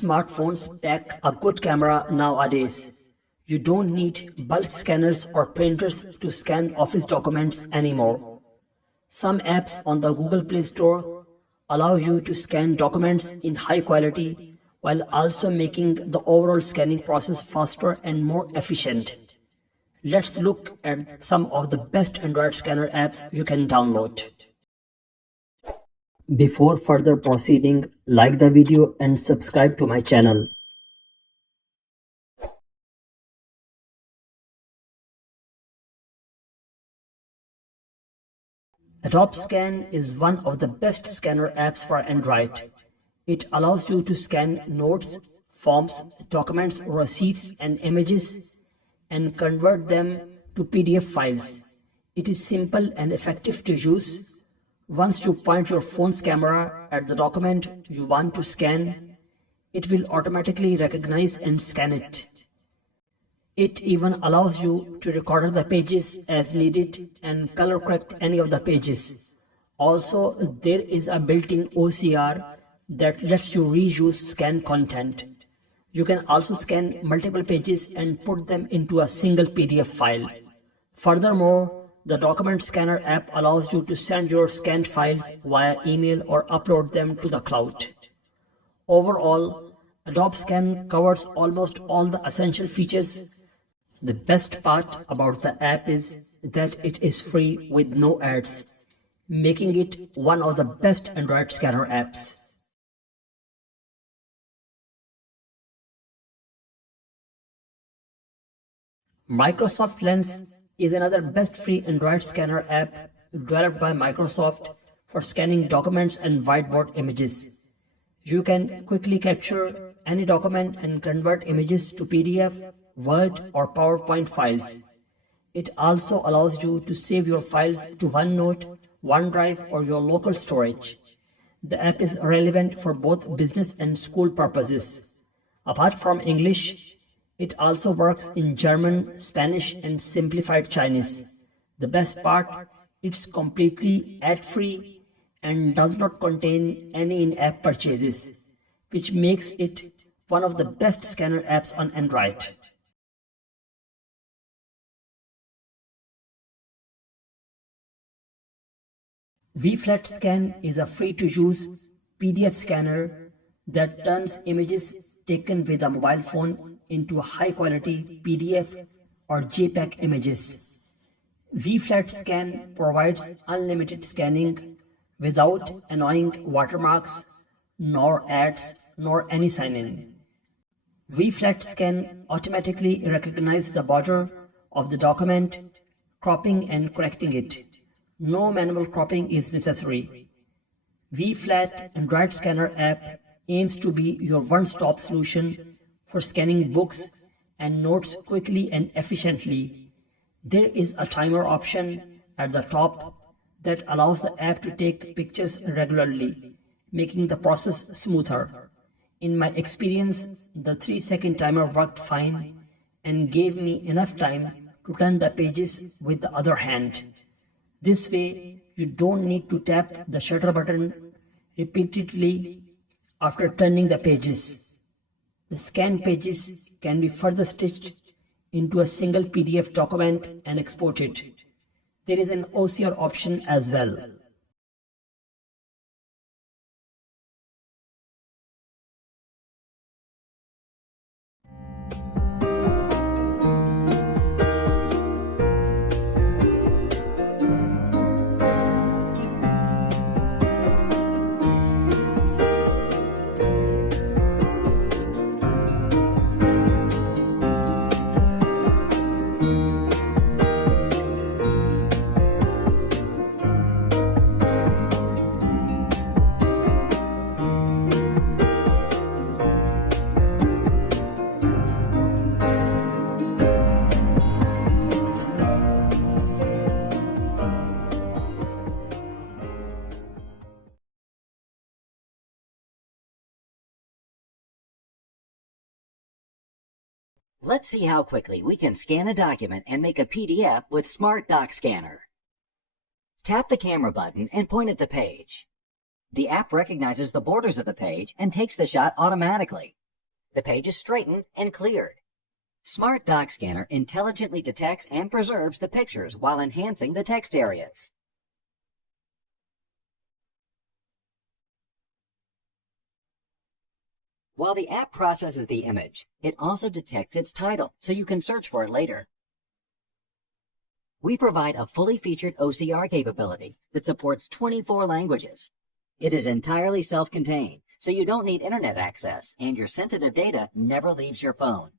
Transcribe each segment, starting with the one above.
Smartphones pack a good camera nowadays. You don't need bulk scanners or printers to scan office documents anymore. Some apps on the Google Play Store allow you to scan documents in high quality while also making the overall scanning process faster and more efficient. Let's look at some of the best Android scanner apps you can download. Before further proceeding, like the video and subscribe to my channel. Adobe Scan is one of the best scanner apps for Android. It allows you to scan notes, forms, documents, receipts, and images and convert them to PDF files. It is simple and effective to use. Once you point your phone's camera at the document you want to scan, it will automatically recognize and scan it. It even allows you to record the pages as needed and color correct any of the pages. Also, there is a built-in OCR that lets you reuse scanned content. You can also scan multiple pages and put them into a single PDF file. Furthermore, the Document Scanner app allows you to send your scanned files via email or upload them to the cloud. Overall, Adobe Scan covers almost all the essential features. The best part about the app is that it is free with no ads, making it one of the best Android scanner apps. Microsoft Lens is another best free Android scanner app developed by Microsoft for scanning documents and whiteboard images. You can quickly capture any document and convert images to PDF, Word, or PowerPoint files. It also allows you to save your files to OneNote, OneDrive, or your local storage. The app is relevant for both business and school purposes. Apart from English, it also works in German, Spanish, and simplified Chinese. The best part, it's completely ad-free and does not contain any in-app purchases, which makes it one of the best scanner apps on Android. VFlat Scan is a free-to-use PDF scanner that turns images taken with a mobile phone into high-quality PDF or JPEG images. VFlat Scan provides unlimited scanning without annoying watermarks, nor ads, nor any sign-in. VFlat Scan automatically recognizes the border of the document, cropping and correcting it. No manual cropping is necessary. VFlat Android Scanner app aims to be your one-stop solution for scanning books and notes quickly and efficiently. There is a timer option at the top that allows the app to take pictures regularly, making the process smoother. In my experience, the 3-second timer worked fine and gave me enough time to turn the pages with the other hand. This way, you don't need to tap the shutter button repeatedly after turning the pages. The scanned pages can be further stitched into a single PDF document and exported. There is an OCR option as well. Let's see how quickly we can scan a document and make a PDF with Smart Doc Scanner. Tap the camera button and point at the page. The app recognizes the borders of the page and takes the shot automatically. The page is straightened and cleared. Smart Doc Scanner intelligently detects and preserves the pictures while enhancing the text areas. While the app processes the image, it also detects its title so you can search for it later. We provide a fully featured OCR capability that supports 24 languages. It is entirely self-contained, so you don't need internet access, and your sensitive data never leaves your phone.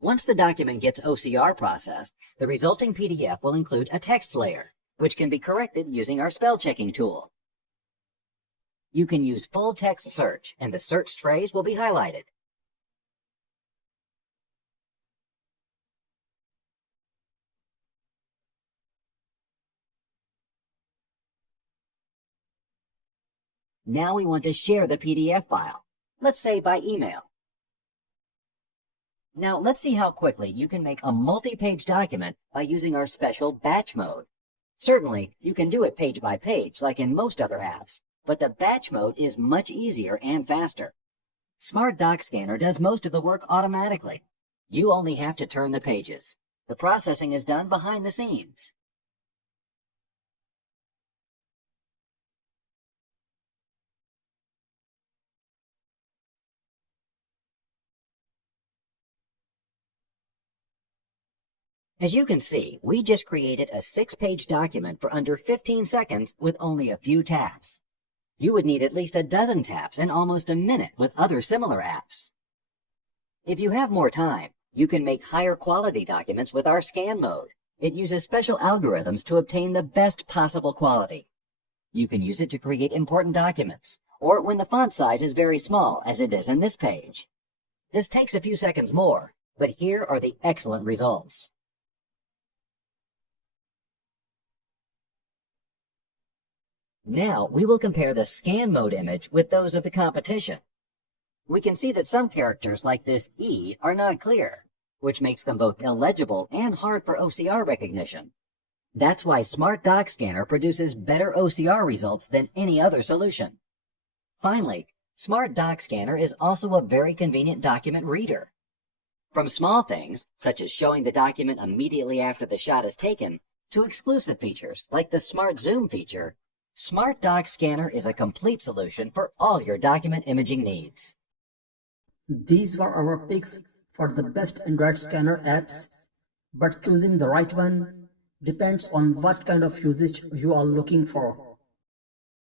Once the document gets OCR processed, the resulting PDF will include a text layer, which can be corrected using our spell checking tool. You can use full text search, and the searched phrase will be highlighted. Now we want to share the PDF file, let's say by email. Now let's see how quickly you can make a multi-page document by using our special batch mode. Certainly, you can do it page by page like in most other apps, but the batch mode is much easier and faster. Smart Doc Scanner does most of the work automatically. You only have to turn the pages. The processing is done behind the scenes. As you can see, we just created a 6-page document for under 15 seconds with only a few taps. You would need at least a dozen taps and almost a minute with other similar apps. If you have more time, you can make higher quality documents with our scan mode. It uses special algorithms to obtain the best possible quality. You can use it to create important documents, or when the font size is very small, as it is in this page. This takes a few seconds more, but here are the excellent results. Now we will compare the scan mode image with those of the competition. We can see that some characters like this E are not clear, which makes them both illegible and hard for OCR recognition. That's why Smart Doc Scanner produces better OCR results than any other solution. Finally, Smart Doc Scanner is also a very convenient document reader. From small things, such as showing the document immediately after the shot is taken, to exclusive features like the Smart Zoom feature, Smart Doc Scanner is a complete solution for all your document imaging needs. These were our picks for the best Android scanner apps, but choosing the right one depends on what kind of usage you are looking for.